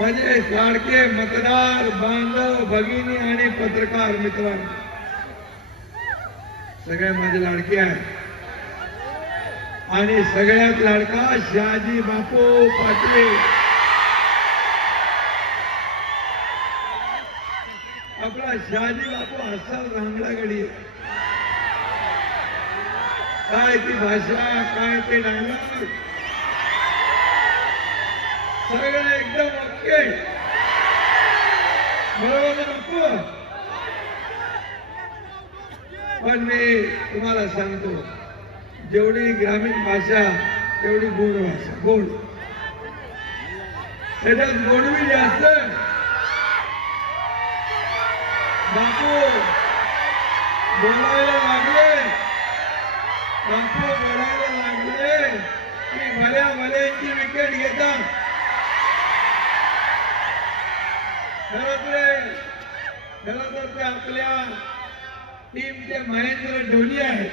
माझे लाडके मतदार बांधव भगिनी आणि पत्रकार मित्रांनो, सगळे माझे लाडके आहेत आणि सगळ्यात लाडका शहाजी बापू पाटील. आपला शहाजी बापू असा रांगडा गडी, काय ती भाषा, काय ते डायलॉग, सगळं एकदम ओके. बरोबर बापू. पण मी तुम्हाला सांगतो, जेवढी ग्रामीण भाषा तेवढी गोड भाषा, गोड. त्याच्यात गोडवी जास्त. बापू बोलायला लागले, बापू बोलायला लागले की भल्या भल्यांची विकेट घेतात. खरं तर ते आपल्या टीमचे महेंद्र धोनी आहेत.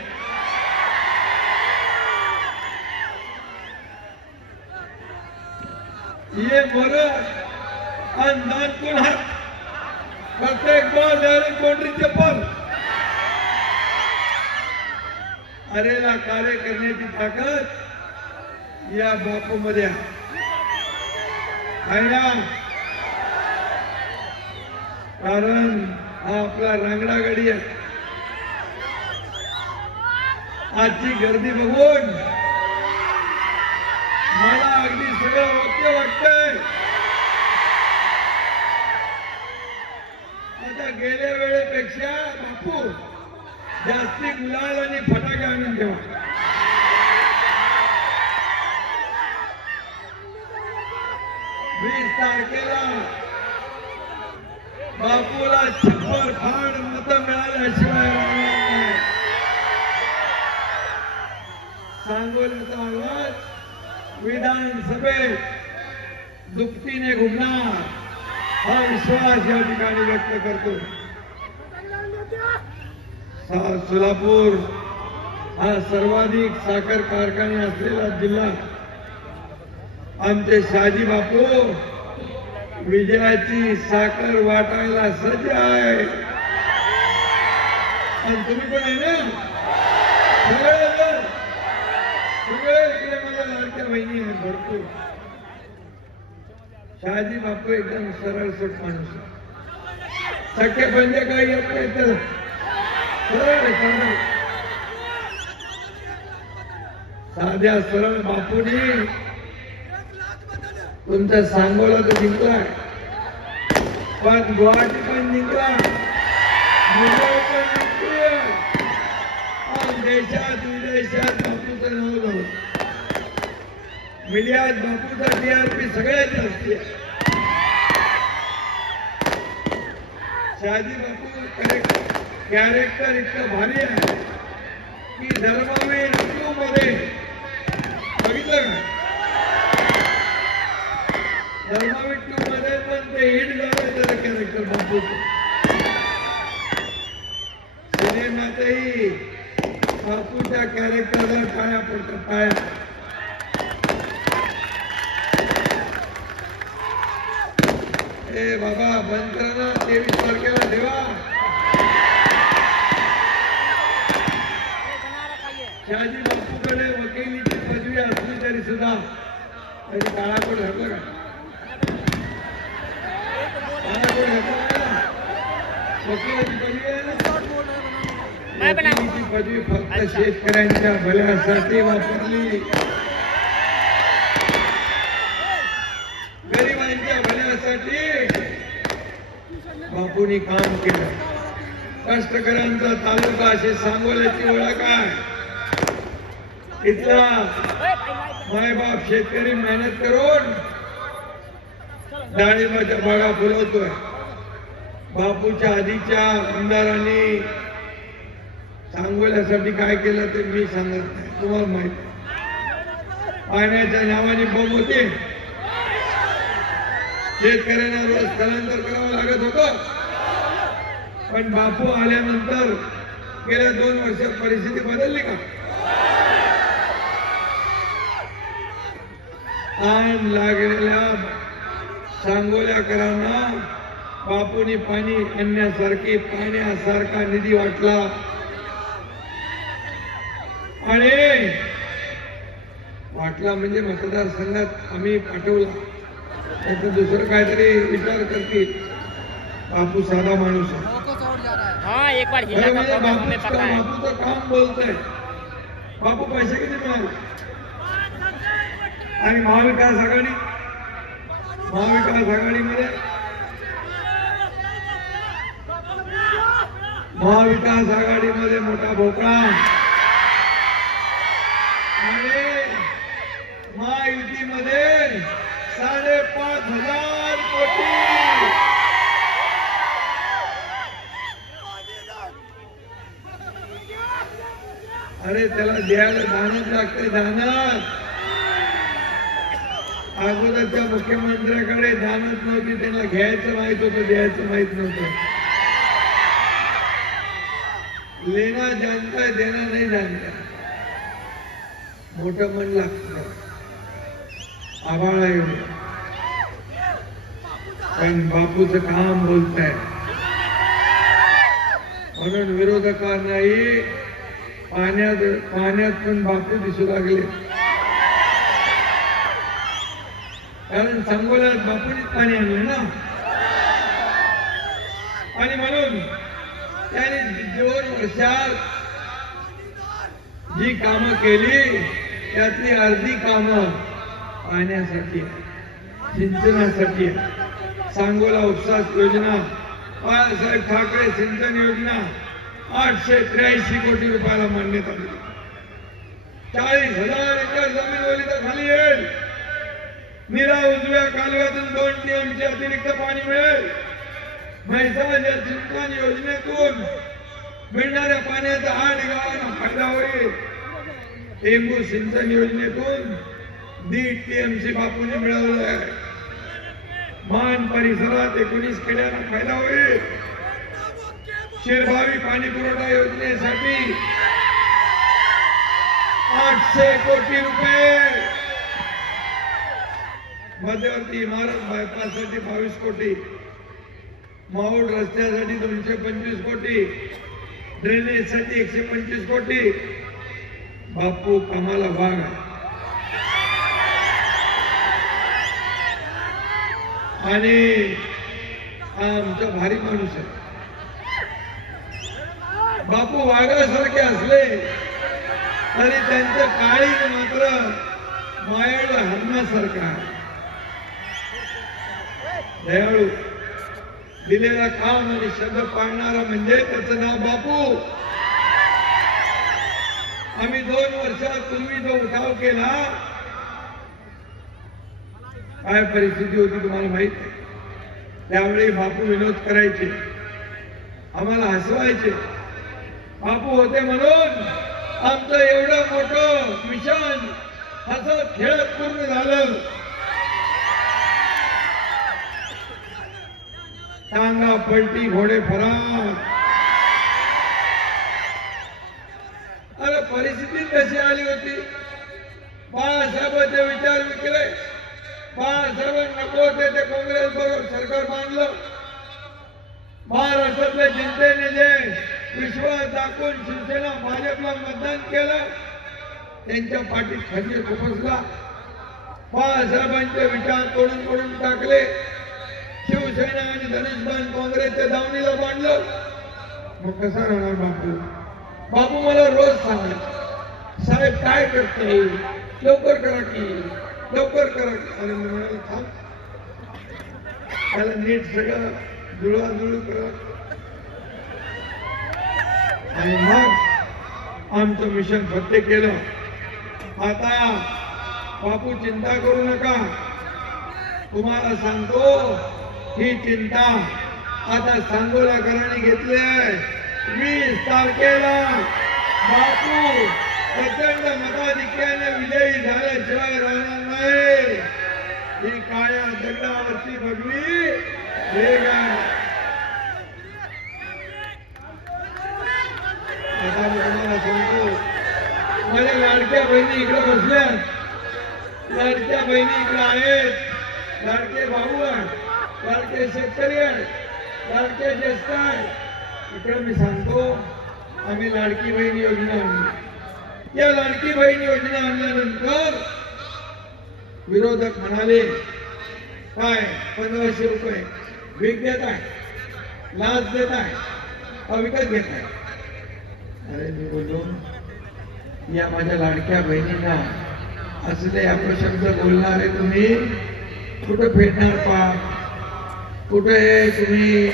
ये बरं अंदाज कोण हात, प्रत्येक बॉल डायरेक्ट बाउंड्री चप्पल. अरेला कार्य करण्याची ताकद या बापू मध्ये आहे ना. कारण हा आपला रांगडा गडी आहे. आजची गर्दी बघून मला अगदी सगळं ओके वाटतंय. आता गेल्या वेळेपेक्षा बापू जास्ती गुलाल आणि फटाके आणून ठेवा. वीस तारखेला बापूला छप्पर फाड मत मिळाल्याशिवाय राहणार नाही. सांगोल्याचा आवाज विधानसभेत दुपटीने घुमणार हा विश्वास या ठिकाणी व्यक्त करतो. सोलापूर हा सर्वाधिक साखर कारखाने असलेला जिल्हा. आमचे शहाजी बापू विजयाची साखर वाटायला सज्ज आहे. आणि तुम्ही पण आहे ना, सगळे इकडे माझ्या लाडक्या बहिणी आहेत भरपूर. शहाजी बापू एकदम सरळ सोट माणूस, सख्या म्हणजे काही येत नाही तर सरळ साध्या सरळ बापूनी तुमचा सांगोला तर जिंकलाय, पण गुवाहाटी पण जिंकला, मुंबई पण जिंकली. देशात विदेशात बापूचं नाव झालं. मीडियात बापूचा TRP सगळ्यात जास्त आहे. शहाजी बापू कॅरेक्टर इतकं भारी आहे की धर्मवीर 2 मध्ये बघितलं का? धर्मवीर 2 मध्ये पण ते हिट झालं त्याचं कॅरेक्टर बापूचं. सिनेमातही बापूच्या कॅरेक्टरला टाळ्या पडतात, टाळ्या. ए बाबा बंद करा ना, 23 तारखेला ठेवा. शहाजी बापूकडे वकिलीची पदवी असली तरी सुद्धा तरी काळाकोट घातलं का? काळाकोट घातलं का? वकिलाची पदवी आहे ना, वकिलीची पदवी फक्त शेतकऱ्यांच्या भल्यासाठी वापरली, गरिबांच्या भल्यासाठी बापूंनी काम केलं. कष्टकऱ्यांचा तालुका अशी सांगोल्याची ओळख आहे. इथला मायबाप शेतकरी मेहनत करून डाळिंबाच्या बागा फुलवतोय. बापूच्या आधीच्या आमदारांनी सांगोल्यासाठी काय केलं ते मी सांगत नाही, तुम्हाला माहिती. पाण्याच्या नावाने बंब होते, शेतकऱ्यांना रोज स्थलांतर करावं लागत होतं. पण बापू आल्यानंतर गेल्या 2 वर्षात परिस्थिती बदलली का? ताण लागलेल्या सांगोल्याकरांना बापूंनी पाणी आणण्यासारखी पाण्यासारखा निधी वाटला आणि वाटला म्हणजे मतदारसंघात आम्ही पाठवला. त्याचं दुसरं काहीतरी विचार करतील. बापू साधा माणूस आहे. बापूचं काम बोलतंय. बापू पैसे किती मिळाले आणि महाविकास आघाडीमध्ये मोठा भोपळा आणि महायुतीमध्ये 5,500 कोटी. अरे त्याला द्यायला दानच लागते. दानच अगोदरच्या मुख्यमंत्र्याकडे दानच नव्हती. त्यांना घ्यायचं माहित होतं, द्यायचं माहित नव्हतं. लेना जानता है, देना नहीं जानता. मोठं मन लागतं आभाळा एवढं. पण बापूचं काम बोलतंय म्हणून विरोधकांनाही पाण्यात पण बापू दिसू लागले. कारण सांगोल्यात बापूनीच पाणी आणलं ना. आणि म्हणून त्याने 2 वर्षात जी कामं केली त्यातली अर्धी कामं पाण्यासाठी, सिंचनासाठी. सांगोला उपसा योजना, बाळासाहेब ठाकरे सिंचन योजना 883 कोटी रुपयाला मान्यता दिली. 40,000 एकर जमीन ओली तर खाली येईल. निरा उजव्या कालव्यातून 2 TMC अतिरिक्त पाणी मिळेल. म्हैसाळ सिंचन योजनेतून मिळणाऱ्या पाण्याचा 8 गावांना फायदा होईल. टेंबू सिंचन योजनेतून 1.5 TMC बापूने मिळवलं आहे. मान परिसरात 19 खेड्यांना फायदा होईल. शिरभावी पाणी पुरवठा योजनेसाठी 800 कोटी रुपये. मध्यवर्ती इमारत बायपाससाठी 22 कोटी. माऊड रस्त्यासाठी 225 कोटी. ड्रेनेजसाठी 125 कोटी. बापू कामाला भाग आहे. आणि आमचा भारी माणूस आहे. बापू वाघासारखे असले तरी त्यांचं काळीज मात्र मायाळू हरणासारखं आहे. दयाळू, दिलेला काम आणि शब्द पाळणारा म्हणजे त्याचं नाव बापू. आम्ही 2 वर्षापूर्वी जो उठाव केला, काय परिस्थिती होती तुम्हाला माहित आहे. त्यावेळी बापू विनोद करायचे, आम्हाला हसवायचे. बापू होते म्हणून आमचं एवढं मोठं मिशन हसत खेळत पूर्ण झालं. टांगा पलटी, घोडे फरार. अरे परिस्थिती कशी आली होती. बाळासाहेबांचे विचार विकले. बाळासाहेब नको होते ते काँग्रेस बरोबर सरकार बांधलं. महाराष्ट्रातल्या जनतेने जे विश्वास दाखवून शिवसेना भाजपला मतदान केलं, त्यांच्या पाठीत खंजीर खुपसला. बाळासाहेबांचे विचार तोडून टाकले. शिवसेना आणि धनुष्यबाण काँग्रेसच्या दावणीला बांधलं. मग कसा राहणार बापू. बापू मला रोज सांगायचे, साहेब काय करता येईल, लवकर करा की, लवकर करा. आणि मी म्हणाले थांब, त्याला नीट सगळं जुळवाजुळू करा. आणि मग आमचं मिशन सत्य केलं. आता बापू चिंता करू नका. तुम्हाला सांगतो, ही चिंता आता सांगोलाकरांनी घेतली आहे. 20 तारखेला बापू प्रचंड मताधिक्याने विजयी झाल्याशिवाय राहणार नाही. ही काळ्या दगडावरची भगवी वेग आहे. आता मी तुम्हाला सांगतो, माझ्या लाडक्या बहिणी इकडे बसल्या, लाडक्या बहिणी इकडे आहेत. लाडके भाऊ आहे, लाडके शेतकरी आहे, लाडके ज्येष्ठ आहे. इकडे मी सांगतो आम्ही लाडकी बहीण योजना आणली. या लाडकी बहीण योजना आणल्यानंतर विरोधक म्हणाले काय 1500 रुपये भीक देत आहे, लाच देत आहे, विकत घेत आहे. अरे मी बोललो या माझ्या लाडक्या बहिणींना असले अपशब्द बोलणारे तुम्ही कुठं फेडणार पाप, कुठे तुम्ही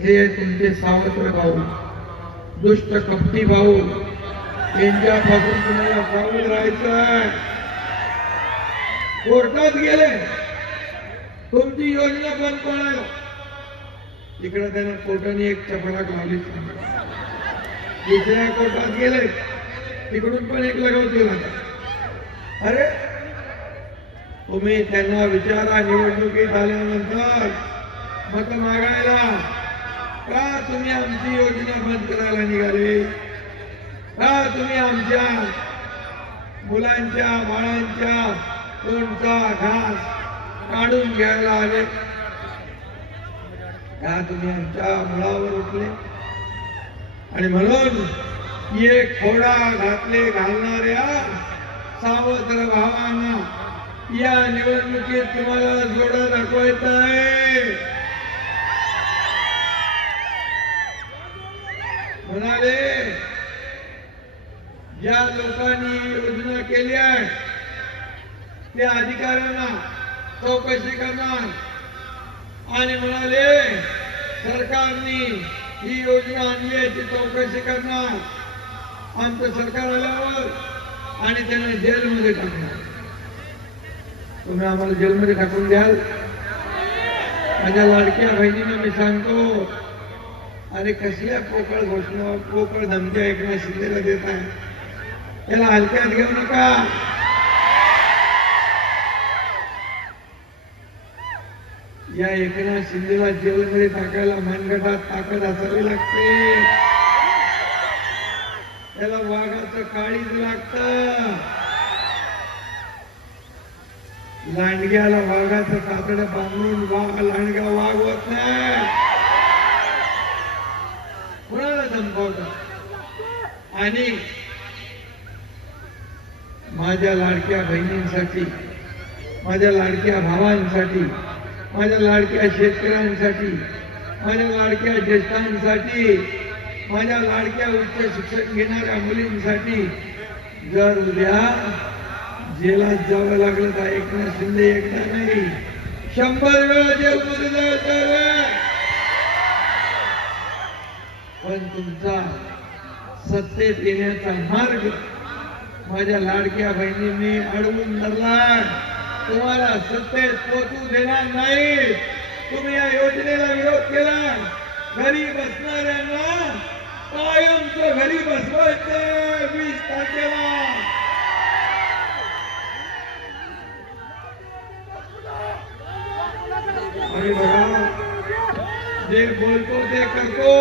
हे तुमचे सावत्र भाऊ, दुष्ट कपटी भाऊ, यांच्यापासून तुम्हाला सावध राहायचं. कोर्टात गेले तुमची योजना बंद पडायला. तिकडे त्यांना कोर्टाने एक चपराक लावली. दुसऱ्या कोर्टात गेले तिकडून पण एक लगाव केला. अरे तुम्ही त्यांना विचारा निवडणुकीत आल्यानंतर मत मागायला का तुम्ही आमची योजना बंद करायला निघाले, का तुम्ही आमच्या मुलांच्या बाळांच्या तोंडचा घास काढून घ्यायला आले, का तुम्ही आमच्या मुळावर उठले. आणि म्हणून एक खोडा घातले घालणाऱ्या सावत्र भावांना या निवडणुकीत तुम्हाला जोडा दाखवायचा आहे. म्हणाले ज्या लोकांनी योजना केली आहे त्या अधिकाऱ्यांना चौकशी करणार. आणि म्हणाले सरकारने ही योजना आणली याची चौकशी करणार. आमचं सरकार आल्यावर आणि त्यांना जेलमध्ये टाकणार. तुम्ही आम्हाला जेलमध्ये टाकून द्याल. माझ्या लाडक्या बहिणींना मी सांगतो, अरे कसल्या पोकळ घोषणा पोकळ धमक्या एकनाथ शिंदेला देत आहे, त्याला हलक्यात घेऊ नका. या एकनाथ शिंदेला जेलमध्ये टाकायला मनगटात ताकद असावी लागते. त्याला वाघाचं काळीज लागतं. लांडग्याला वाघाचं कातडं बांधून लांडगा वागवत नाही, कोणाला धमकावतात. आणि माझ्या लाडक्या बहिणींसाठी, माझ्या लाडक्या भावांसाठी, माझ्या लाडक्या शेतकऱ्यांसाठी, माझ्या लाडक्या ज्येष्ठांसाठी, माझ्या लाडक्या उच्च शिक्षण घेणाऱ्या मुलींसाठी जर उद्या जेलात जावं लागलं तर एकनाथ शिंदे एकदा नाही 100 वेळा जेलमध्ये जायचं. पण तुमचा सत्तेत येण्याचा मार्ग माझ्या लाडक्या बहिणींनी अडवून धरला. तुम्हाला सत्तेत पोहोचू देणार नाही. तुम्ही या योजनेला विरोध केला. घरी बसणाऱ्यांना कायमचं घरी बसवायचं 20 तारखेला. आणि बघा जे बोलतो ते करतो.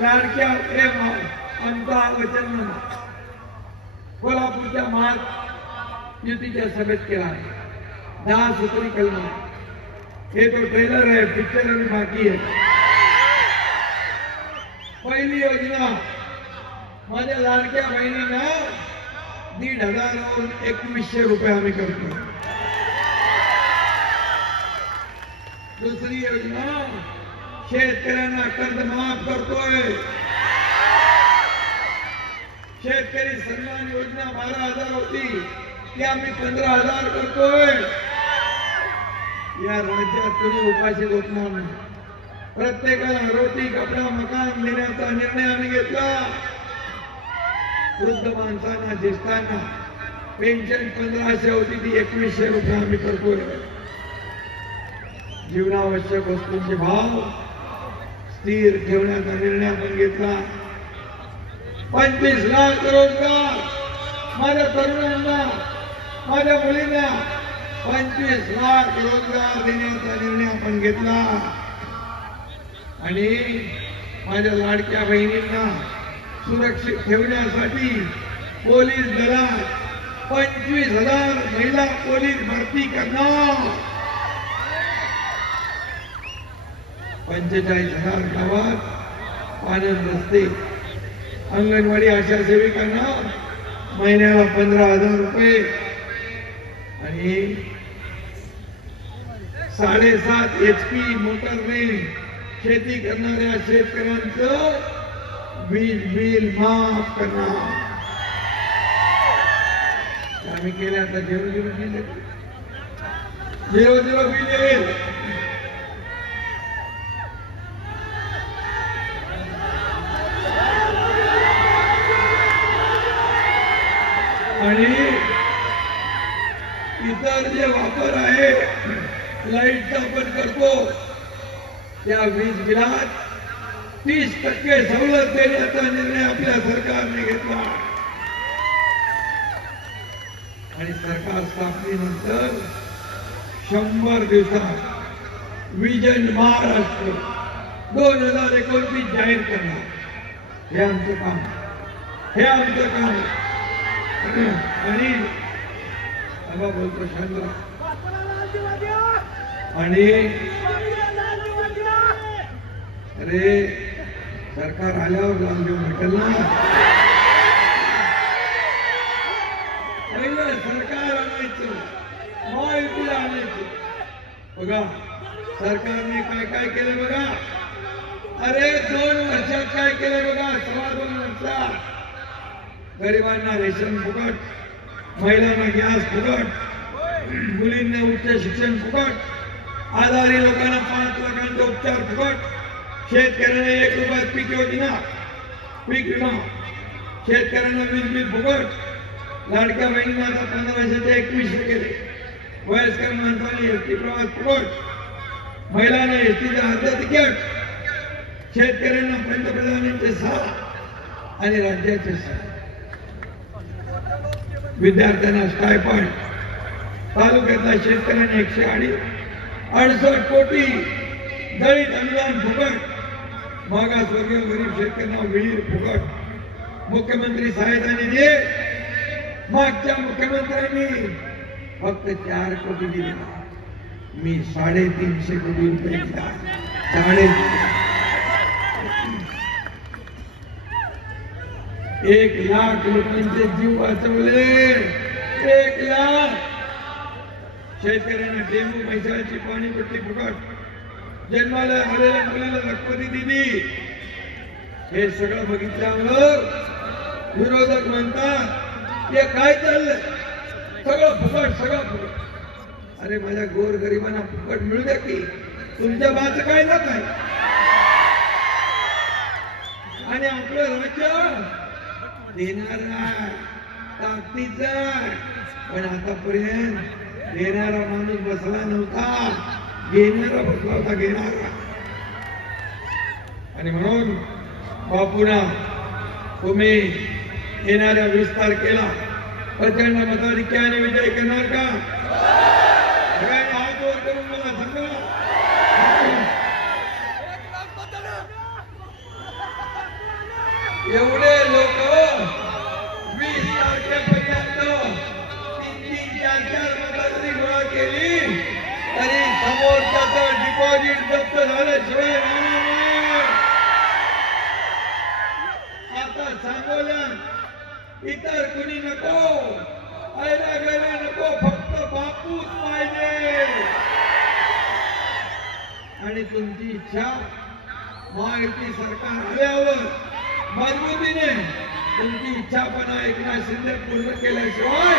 लाडक्या प्रेम आमचा वचननामा कोल्हापूरच्या महायुतीच्या सभेत केला आहे. 10 सूत्री कलम. हे तो ट्रेलर आहे, पिक्चर आणि बाकी आहे. पहिली योजना माझ्या लाडक्या बहिणींना 1,500 वरून 2100 रुपये आम्ही करतो. दुसरी योजना शेतकऱ्यांना कर्ज माफ करतोय. शेतकरी सन्मान योजना 12,000 होती ती आम्ही 15,000 करतोय. या राज्यात कोणी उपाशी झोपणार नाही. प्रत्येकाला रोटी कपडा मकान देण्याचा निर्णय आम्ही घेतला. वृद्ध माणसांना ज्येष्ठांना पेन्शन 1500 होती ती 2100 रुपये आम्ही करतोय. जीवनावश्यक वस्तूंचे भाव स्थिर ठेवण्याचा निर्णय आपण घेतला. 25 लाख रोजगार माझ्या तरुणांना, माझ्या मुलींना 25 लाख रोजगार देण्याचा निर्णय आपण घेतला. आणि माझ्या लाडक्या बहिणींना सुरक्षित ठेवण्यासाठी पोलीस दलात 25,000 महिला पोलीस भरती करणार. 45,000 गावात पाण्यात रस्ते. अंगणवाडी आशा सेविकांना महिन्याला 15,000 रुपये आणि 7.5 HP मोटरने शेती करणाऱ्या शेतकऱ्यांचं वीज बिल माफ करणार. आम्ही केले. आता 0 बिल येईल. आणि इतर जे वापर आहे लाईटचा आपण करतो त्या वीज बिलात 30% सवलत देण्याचा निर्णय आपल्या सरकारने घेतला. आणि सरकार स्थापनेनंतर 100 दिवसात विजन महाराष्ट्र 2029 जाहीर करणार. हे आमचं काम. आणि बाबा बोलतो चंद्र आणि अरे सरकार आल्यावर लालदेव भेटेल ना. पहिलं सरकार आणायचं, महायुतीला आणायचं. बघा सरकारने काय केलं बघा. अरे 2 वर्षात काय केलं बघा. 2.25 वर्षात गरिबांना रेशन फुकट, महिलांना गॅस फुकट, मुलींना उच्च शिक्षण फुकट, आजारी लोकांना 5 लाखांचा उपचार फुकट, शेतकऱ्यांना 1 रुपयात पीक योजना, पीक विमा, शेतकऱ्यांना वीज बिल फुकट, लाडक्या बहिणींना आता 1500 ते 2100 केले, वयस्कर माणसांना एसटी प्रवास फुकट, महिलांना एसटीचं अर्ध तिकीट, शेतकऱ्यांना पंतप्रधानांचे 6 आणि राज्याचे 6, विद्यार्थ्यांना स्टायफंड, तालुक्यातल्या शेतकऱ्यांना 168 कोटी, दलित अनुदान फुकट, मागासवर्गीय गरीब शेतकऱ्यांना विहीर फुकट, मुख्यमंत्री सहायता निधी मागच्या मुख्यमंत्र्यांनी फक्त 4 कोटी दिले. मी 350 कोटी रुपये दिला. 1 लाख लोकांचे जीव वाचवले. 1 लाख. शेतकऱ्यांना डेंगू म्हैसाळची पाणीपट्टी फुकट, जन्माला आलेल्या मुलीला रखवती दिली. हे सगळं बघितल्यावर विरोधक म्हणतात हे काय चाललंय, सगळं फुकट. अरे माझ्या गोर गरिबांना फुकट मिळू द्या की, तुमच्या बाचं काय ना काय. आणि आपलं राज्य देणारा ताकदीचा, पण आतापर्यंत देणारा माणूस बसला नव्हता, घेणारा बसला होता. घेणारा. आणि म्हणून बापूना तुम्ही येणाऱ्या 20 तारखेला प्रचंड मताधिक्याने विजय करणार का? सगळ्यांनी हात वर करून मला सांगा. एवढे लोक 20 तारखेपर्यंत 3-4 मतं जरी गोळा केली तरी समोरच्याचं डिपॉझिट जप्त झाल्याशिवाय राहणार नाही. आता सांगोल्यात इतर कुणी नको, आयला गेला नको, फक्त बापूच पाहिजे. आणि तुमची इच्छा महायुती सरकार आल्यावर मजबूतीने तुमची इच्छा पण एकनाथ शिंदे पूर्ण केल्याशिवाय.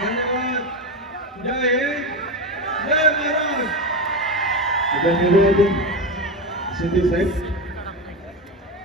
धन्यवाद. जय हिंद, जय महाराष्ट्र. धन्यवाद शिंदे साहेब.